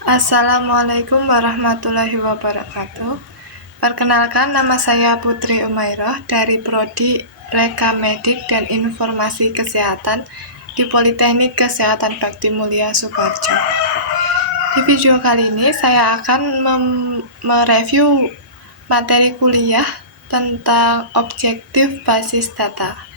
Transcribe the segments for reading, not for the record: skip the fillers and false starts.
Assalamualaikum warahmatullahi wabarakatuh. Perkenalkan, nama saya Putri Umairah dari Prodi Rekam Medik dan Informasi Kesehatan di Politeknik Kesehatan Bakti Mulia Sukoharjo. Di video kali ini saya akan mereview materi kuliah tentang objektif basis data.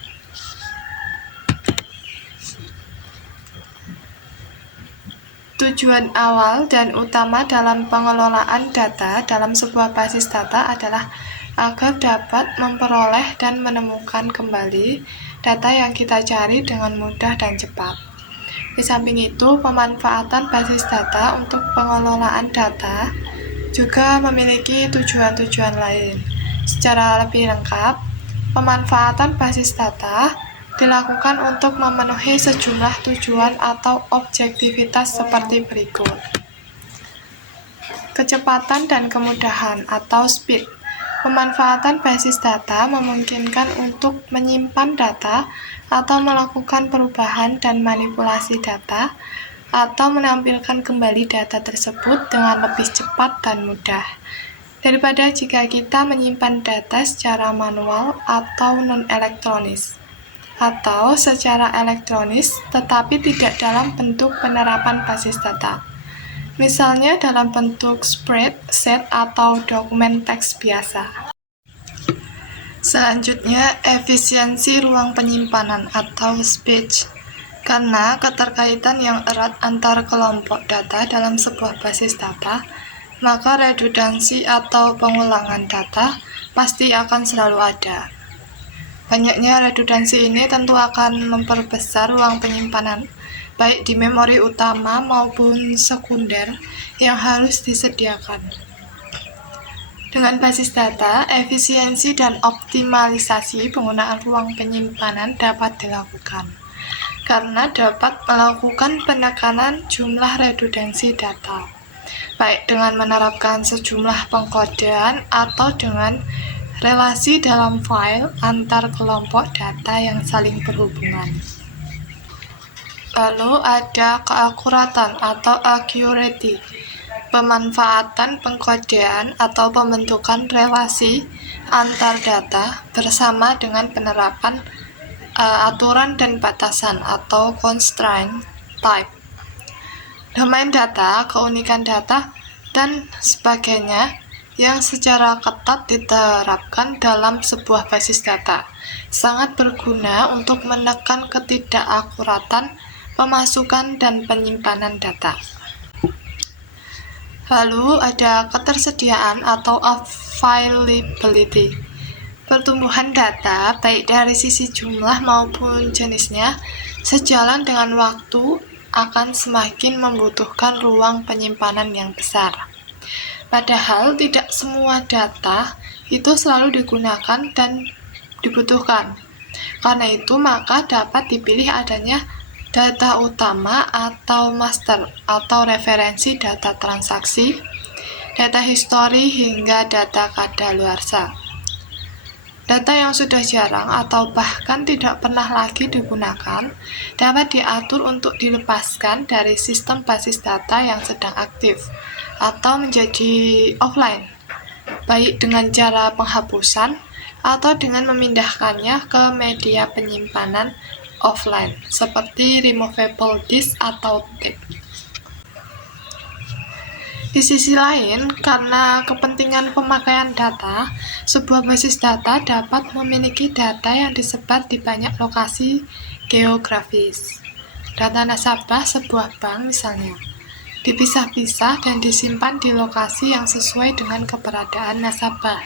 Tujuan awal dan utama dalam pengelolaan data dalam sebuah basis data adalah agar dapat memperoleh dan menemukan kembali data yang kita cari dengan mudah dan cepat. Di samping itu, pemanfaatan basis data untuk pengelolaan data juga memiliki tujuan-tujuan lain. Secara lebih lengkap, pemanfaatan basis data dilakukan untuk memenuhi sejumlah tujuan atau objektivitas seperti berikut. Kecepatan dan kemudahan atau speed. Pemanfaatan basis data memungkinkan untuk menyimpan data atau melakukan perubahan dan manipulasi data atau menampilkan kembali data tersebut dengan lebih cepat dan mudah daripada jika kita menyimpan data secara manual atau non-elektronis atau secara elektronis tetapi tidak dalam bentuk penerapan basis data. Misalnya dalam bentuk spreadsheet atau dokumen teks biasa. Selanjutnya, efisiensi ruang penyimpanan atau space. Karena keterkaitan yang erat antar kelompok data dalam sebuah basis data, maka redundansi atau pengulangan data pasti akan selalu ada. Banyaknya redundansi ini tentu akan memperbesar ruang penyimpanan, baik di memori utama maupun sekunder yang harus disediakan. Dengan basis data, efisiensi dan optimalisasi penggunaan ruang penyimpanan dapat dilakukan, karena dapat melakukan penekanan jumlah redundansi data, baik dengan menerapkan sejumlah pengkodean atau dengan relasi dalam file antar kelompok data yang saling berhubungan. Lalu ada keakuratan atau accuracy, pemanfaatan pengkodean atau pembentukan relasi antar data bersama dengan penerapan aturan dan batasan atau constraint type, domain data, keunikan data, dan sebagainya yang secara ketat diterapkan dalam sebuah basis data, sangat berguna untuk menekan ketidakakuratan pemasukan dan penyimpanan data. Lalu ada ketersediaan atau availability. Pertumbuhan data, baik dari sisi jumlah maupun jenisnya, sejalan dengan waktu akan semakin membutuhkan ruang penyimpanan yang besar. Padahal tidak semua data itu selalu digunakan dan dibutuhkan. Karena itu maka dapat dipilih adanya data utama atau master atau referensi data transaksi, data histori hingga data kadaluarsa. Data yang sudah jarang atau bahkan tidak pernah lagi digunakan dapat diatur untuk dilepaskan dari sistem basis data yang sedang aktif atau menjadi offline, baik dengan cara penghapusan atau dengan memindahkannya ke media penyimpanan offline seperti removable disk atau tape. Di sisi lain, karena kepentingan pemakaian data, sebuah basis data dapat memiliki data yang disebar di banyak lokasi geografis. Data nasabah sebuah bank misalnya dipisah-pisah dan disimpan di lokasi yang sesuai dengan keberadaan nasabah.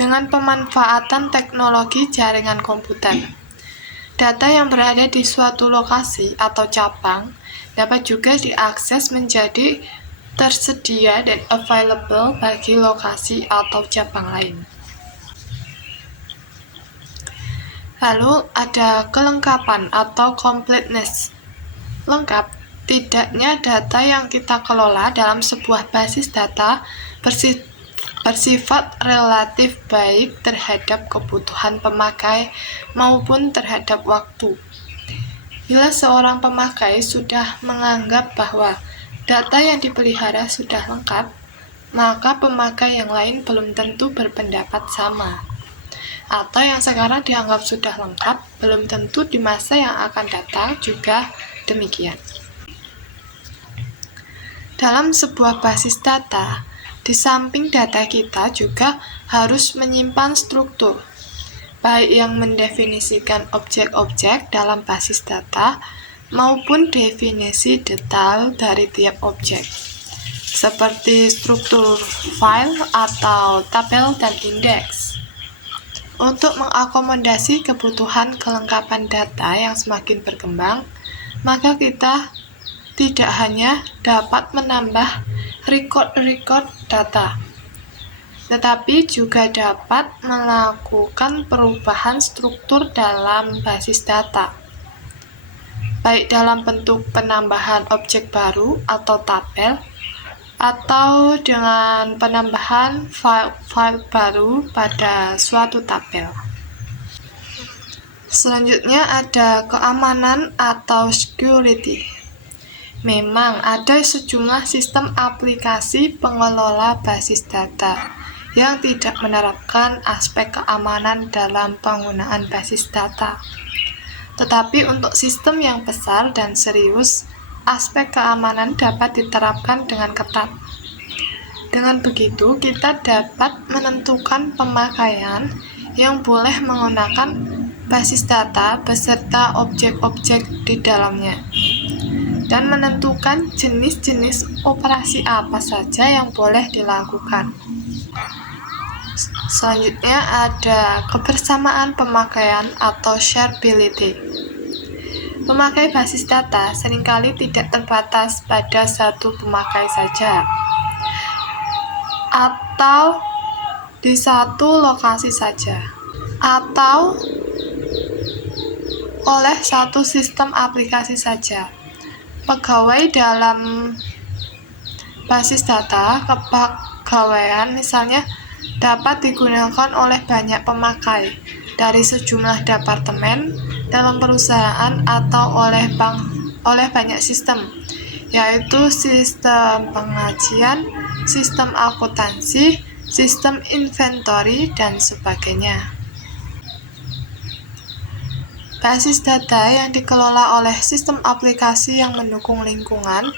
Dengan pemanfaatan teknologi jaringan komputer, data yang berada di suatu lokasi atau cabang dapat juga diakses menjadi tersedia dan available bagi lokasi atau cabang lain. Lalu ada kelengkapan atau completeness. Lengkap. Tidaknya data yang kita kelola dalam sebuah basis data bersifat relatif baik terhadap kebutuhan pemakai maupun terhadap waktu. Bila seorang pemakai sudah menganggap bahwa data yang dipelihara sudah lengkap, maka pemakai yang lain belum tentu berpendapat sama. Atau yang sekarang dianggap sudah lengkap, belum tentu di masa yang akan datang juga demikian. Dalam sebuah basis data, di samping data kita juga harus menyimpan struktur, baik yang mendefinisikan objek-objek dalam basis data maupun definisi detail dari tiap objek, seperti struktur file atau tabel dan indeks. Untuk mengakomodasi kebutuhan kelengkapan data yang semakin berkembang, maka kita tidak hanya dapat menambah record data, tetapi juga dapat melakukan perubahan struktur dalam basis data, baik dalam bentuk penambahan objek baru atau tabel, atau dengan penambahan file baru pada suatu tabel. Selanjutnya ada keamanan atau security. Memang ada sejumlah sistem aplikasi pengelola basis data yang tidak menerapkan aspek keamanan dalam penggunaan basis data. Tetapi untuk sistem yang besar dan serius, aspek keamanan dapat diterapkan dengan ketat. Dengan begitu, kita dapat menentukan pemakaian yang boleh menggunakan basis data beserta objek-objek di dalamnya, dan menentukan jenis-jenis operasi apa saja yang boleh dilakukan. Selanjutnya ada kebersamaan pemakaian atau shareability. Pemakai basis data seringkali tidak terbatas pada satu pemakai saja, atau di satu lokasi saja, atau oleh satu sistem aplikasi saja. Pegawai dalam basis data, kepegawaian misalnya dapat digunakan oleh banyak pemakai dari sejumlah departemen dalam perusahaan atau oleh banyak sistem, yaitu sistem pengajian, sistem akuntansi, sistem inventory, dan sebagainya. Basis data yang dikelola oleh sistem aplikasi yang mendukung lingkungan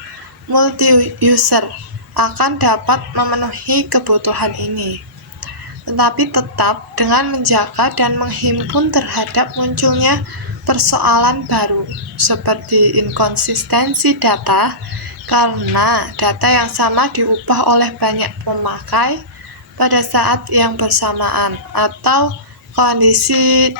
multi-user akan dapat memenuhi kebutuhan ini, tetapi tetap dengan menjaga dan menghimpun terhadap munculnya persoalan baru, seperti inkonsistensi data, karena data yang sama diubah oleh banyak pemakai pada saat yang bersamaan, atau kondisi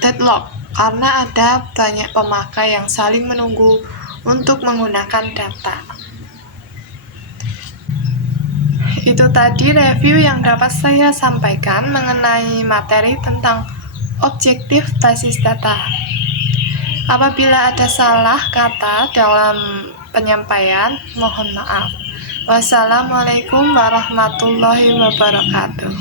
deadlock, karena ada banyak pemakai yang saling menunggu untuk menggunakan data. Itu tadi review yang dapat saya sampaikan mengenai materi tentang objektif basis data. Apabila ada salah kata dalam penyampaian, mohon maaf. Wassalamualaikum warahmatullahi wabarakatuh.